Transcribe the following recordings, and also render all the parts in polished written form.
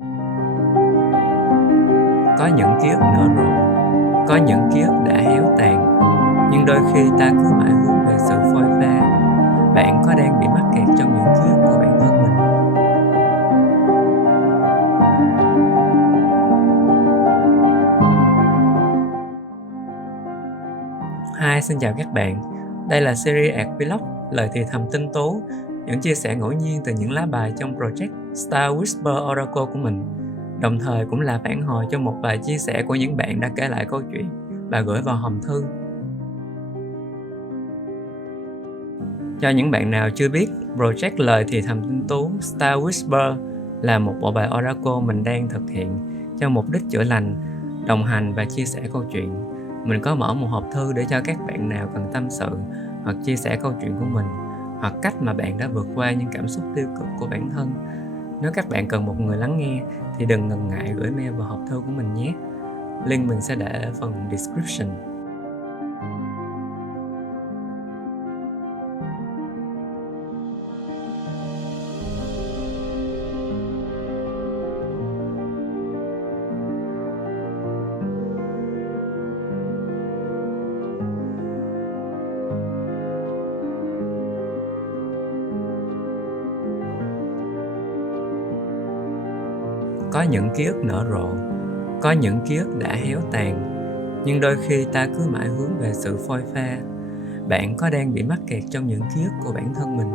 Có những ký ức nở rộ, có những ký ức đã héo tàn, nhưng đôi khi ta cứ mãi hướng về sự phôi pha. Bạn có đang bị mắc kẹt trong những ký ức của bản thân mình? Hi, xin chào các bạn. Đây là series Art Vlog, lời thì thầm tinh tú, những chia sẻ ngẫu nhiên từ những lá bài trong project Star Whisper Oracle của mình. Đồng thời cũng là phản hồi cho một vài chia sẻ của những bạn đã kể lại câu chuyện và gửi vào hòm thư. Cho những bạn nào chưa biết, project lời thì thầm tinh tú Star Whisper là một bộ bài Oracle mình đang thực hiện cho mục đích chữa lành, đồng hành và chia sẻ câu chuyện. Mình có mở một hộp thư để cho các bạn nào cần tâm sự hoặc chia sẻ câu chuyện của mình, hoặc cách mà bạn đã vượt qua những cảm xúc tiêu cực của bản thân. Nếu các bạn cần một người lắng nghe thì đừng ngần ngại gửi mail vào hộp thư của mình nhé. Link mình sẽ để ở phần description. Có những ký ức nở rộ, có những ký ức đã héo tàn, nhưng đôi khi ta cứ mãi hướng về sự phôi pha. Bạn có đang bị mắc kẹt trong những ký ức của bản thân mình?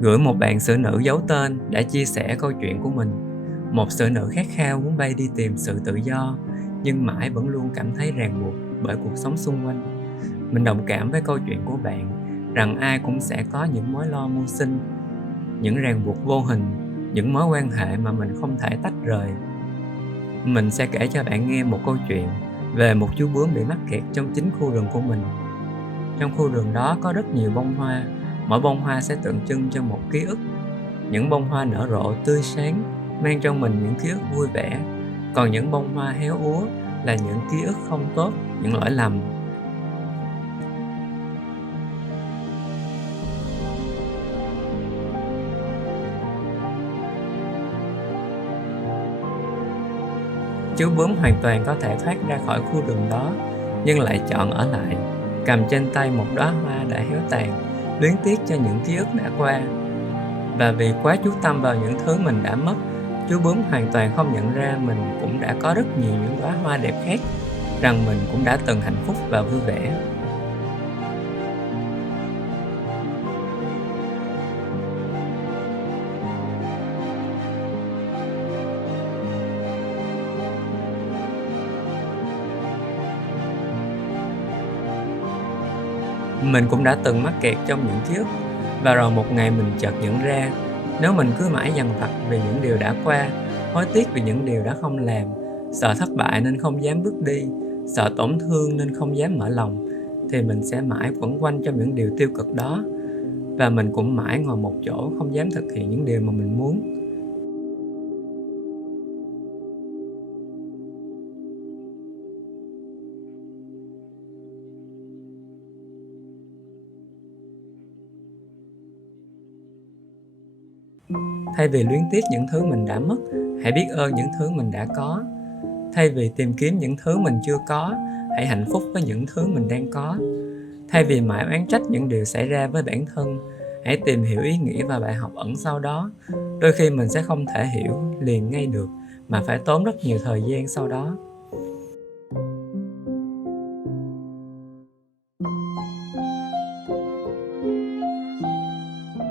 Gửi một bạn xử nữ giấu tên đã chia sẻ câu chuyện của mình. Một xử nữ khát khao muốn bay đi tìm sự tự do, nhưng mãi vẫn luôn cảm thấy ràng buộc bởi cuộc sống xung quanh. Mình đồng cảm với câu chuyện của bạn, rằng ai cũng sẽ có những mối lo mưu sinh, những ràng buộc vô hình, những mối quan hệ mà mình không thể tách rời. Mình sẽ kể cho bạn nghe một câu chuyện về một chú bướm bị mắc kẹt trong chính khu rừng của mình. Trong khu rừng đó có rất nhiều bông hoa, mỗi bông hoa sẽ tượng trưng cho một ký ức. Những bông hoa nở rộ tươi sáng, mang trong mình những ký ức vui vẻ, còn những bông hoa héo úa là những ký ức không tốt, những lỗi lầm. Chú bướm hoàn toàn có thể thoát ra khỏi khu rừng đó, nhưng lại chọn ở lại, cầm trên tay một đóa hoa đã héo tàn, luyến tiếc cho những ký ức đã qua. Và vì quá chú tâm vào những thứ mình đã mất, chú bướm hoàn toàn không nhận ra mình cũng đã có rất nhiều những đóa hoa đẹp khác, rằng mình cũng đã từng hạnh phúc và vui vẻ. Mình cũng đã từng mắc kẹt trong những ký ức, và rồi một ngày mình chợt nhận ra, nếu mình cứ mãi dằn vặt vì những điều đã qua, hối tiếc vì những điều đã không làm, sợ thất bại nên không dám bước đi, sợ tổn thương nên không dám mở lòng, thì mình sẽ mãi quẩn quanh trong những điều tiêu cực đó, và mình cũng mãi ngồi một chỗ không dám thực hiện những điều mà mình muốn. Thay vì luyến tiếc những thứ mình đã mất, hãy biết ơn những thứ mình đã có. Thay vì tìm kiếm những thứ mình chưa có, hãy hạnh phúc với những thứ mình đang có. Thay vì mãi oán trách những điều xảy ra với bản thân, hãy tìm hiểu ý nghĩa và bài học ẩn sau đó. Đôi khi mình sẽ không thể hiểu liền ngay được, mà phải tốn rất nhiều thời gian sau đó.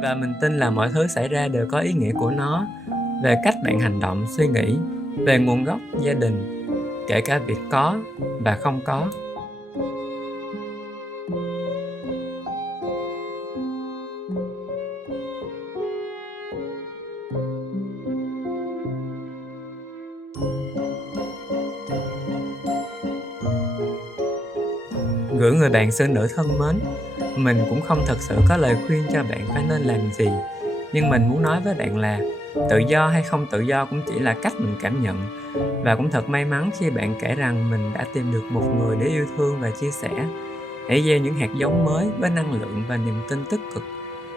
Và mình tin là mọi thứ xảy ra đều có ý nghĩa của nó, về cách bạn hành động, suy nghĩ, về nguồn gốc, gia đình, kể cả việc có và không có. Gửi người bạn sư nữ thân mến, mình cũng không thật sự có lời khuyên cho bạn phải nên làm gì, nhưng mình muốn nói với bạn là Tự do hay không tự do cũng chỉ là cách mình cảm nhận. Và cũng thật may mắn khi bạn kể rằng mình đã tìm được một người để yêu thương và chia sẻ. Hãy gieo những hạt giống mới với năng lượng và niềm tin tích cực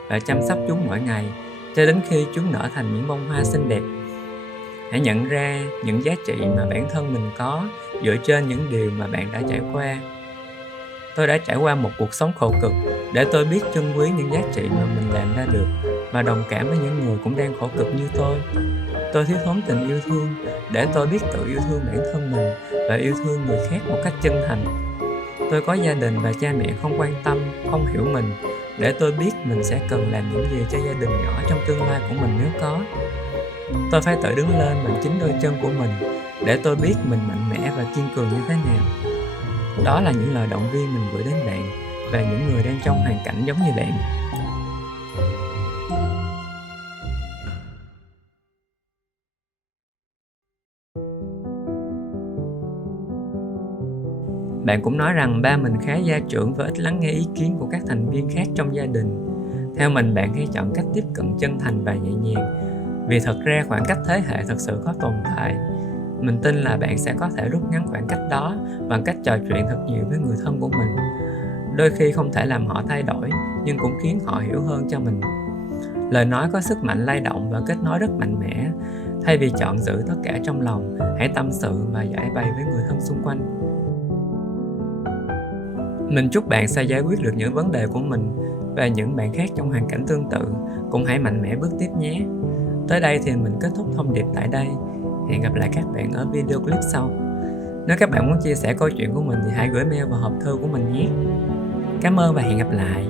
và chăm sóc chúng mỗi ngày cho đến khi chúng nở thành những bông hoa xinh đẹp. Hãy nhận ra những giá trị mà bản thân mình có dựa trên những điều mà bạn đã trải qua. Tôi đã trải qua một cuộc sống khổ cực để tôi biết trân quý những giá trị mà mình làm ra được và đồng cảm với những người cũng đang khổ cực như tôi. Tôi thiếu thốn tình yêu thương để tôi biết tự yêu thương bản thân mình và yêu thương người khác một cách chân thành. Tôi có gia đình và cha mẹ không quan tâm, không hiểu mình để tôi biết mình sẽ cần làm những gì cho gia đình nhỏ trong tương lai của mình nếu có. Tôi phải tự đứng lên bằng chính đôi chân của mình để tôi biết mình mạnh mẽ và kiên cường như thế nào. Đó là những lời động viên mình gửi đến bạn và những người đang trong hoàn cảnh giống như bạn. Bạn cũng nói rằng ba mình khá gia trưởng và ít lắng nghe ý kiến của các thành viên khác trong gia đình. Theo mình, bạn hãy chọn cách tiếp cận chân thành và nhẹ nhàng, vì thật ra khoảng cách thế hệ thật sự có tồn tại. Mình tin là bạn sẽ có thể rút ngắn khoảng cách đó bằng cách trò chuyện thật nhiều với người thân của mình. Đôi khi không thể làm họ thay đổi, nhưng cũng khiến họ hiểu hơn cho mình. Lời nói có sức mạnh lay động và kết nối rất mạnh mẽ. Thay vì chọn giữ tất cả trong lòng, hãy tâm sự và giải bày với người thân xung quanh. Mình chúc bạn sẽ giải quyết được những vấn đề của mình và những bạn khác trong hoàn cảnh tương tự cũng hãy mạnh mẽ bước tiếp nhé. Tới đây thì mình kết thúc thông điệp tại đây. Hẹn gặp lại các bạn ở video clip sau. Nếu các bạn muốn chia sẻ câu chuyện của mình thì hãy gửi mail vào hộp thư của mình nhé. Cảm ơn và hẹn gặp lại.